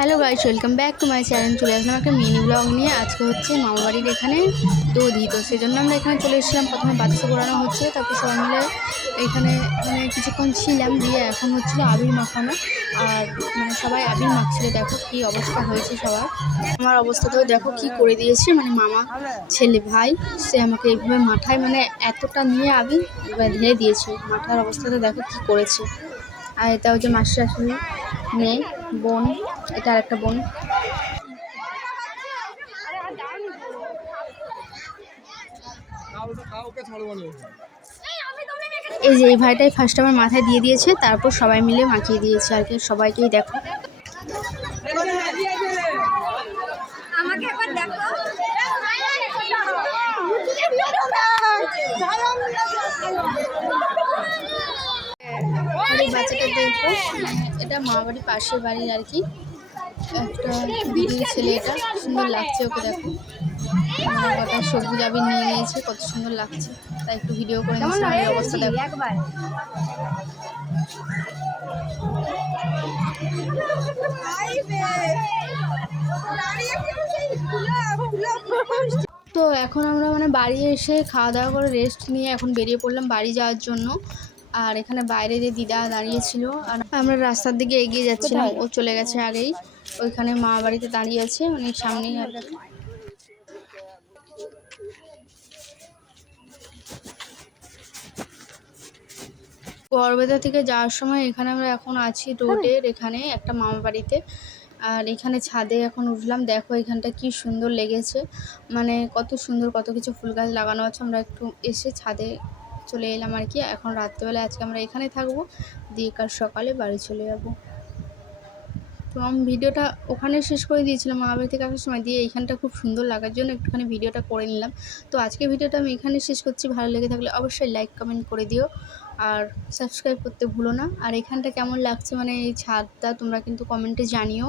Hello guys, welcome back to my channel. চলে আসলাম একটা mini blog নিয়ে। আজকে হচ্ছে মামাবাড়ির এখানে দধি, তো সেজন্য আমরা এখানে চলে এসেছিলাম। প্রথমে বাতাসা পোড়ানো হচ্ছে, তারপর সবাই মিলে এখানে কিছুক্ষণ ছিলাম, দিয়ে এখন হচ্ছিলো আবির মাখানো। আর সবাই আবির মাখছিল। দেখো কি অবস্থা হয়েছে সবার। আমার অবস্থাটাও দেখো কি করে দিয়েছে, মামা ছেলে ভাই সে আমাকে এইভাবে মাথায় এতটা নিয়ে আবির ঢেলে দিয়েছে। মাথার অবস্থাটা দেখো কি করেছে। আর এটা হচ্ছে মাসি শাশুড়ি মেয়ে বোন, এটা আর একটা বোন। এই যে এই ভাইটাই ফার্স্ট আমার মাথায় দিয়ে দিয়েছে, তারপর সবাই মিলে মাখিয়ে দিয়েছে আর কি, সবাইকেই দেখো। বাচ্চাটা দেখো, এটা মামাবাড়ির পাশের বাড়ির আর কি, একটা দিদির ছেলে। এটা সুন্দর লাগছে ওকে, দেখো কত সবুজ আবির নিয়ে নিয়েছে, কত সুন্দর লাগছে। তাই একটু ভিডিও করে নিয়েছিলাম। এই অবস্থা দেখো। তো এখন আমরা বাড়ি এসে খাওয়া দাওয়া করে রেস্ট নিয়ে এখন বেরিয়ে পড়লাম বাড়ি যাওয়ার জন্য। আর এখানে বাইরে যে দিদা দাঁড়িয়েছিল, আর আমরা রাস্তার দিকে এগিয়ে যাচ্ছিলাম। ও চলে গেছে আগেই, ওইখানে মা বাড়িতে দাঁড়িয়ে আছে অনেক সামনেই। আর গড়বেতা থেকে যাওয়ার সময় এখানে আমরা এখন আছি রোডের এখানে একটা মামা বাড়িতে। আর এখানে ছাদে এখন উঠলাম। দেখো এখানটা কি সুন্দর লেগেছে, কত সুন্দর, কত কিছু ফুল গাছ লাগানো আছে। আমরা একটু এসে ছাদে চলে এলাম আর কি। এখন রাত্রেবেলা আজকে আমরা এখানে থাকবো, দিয়ে কাল সকালে বাড়ি চলে যাবো। তো আমি ভিডিওটা ওখানে শেষ করে দিয়েছিলাম মামাবাড়ি থেকে আসার সময়, দিয়ে এইখানটা খুব সুন্দর লাগার জন্য একটুখানি ভিডিওটা করে নিলাম। তো আজকে ভিডিওটা আমি এখানে শেষ করছি। ভালো লেগে থাকলে অবশ্যই লাইক কমেন্ট করে দিও, আর সাবস্ক্রাইব করতে ভুলো না। আর এখানটা কেমন লাগছে, এই ছাদটা তোমরা কিন্তু কমেন্টে জানিও।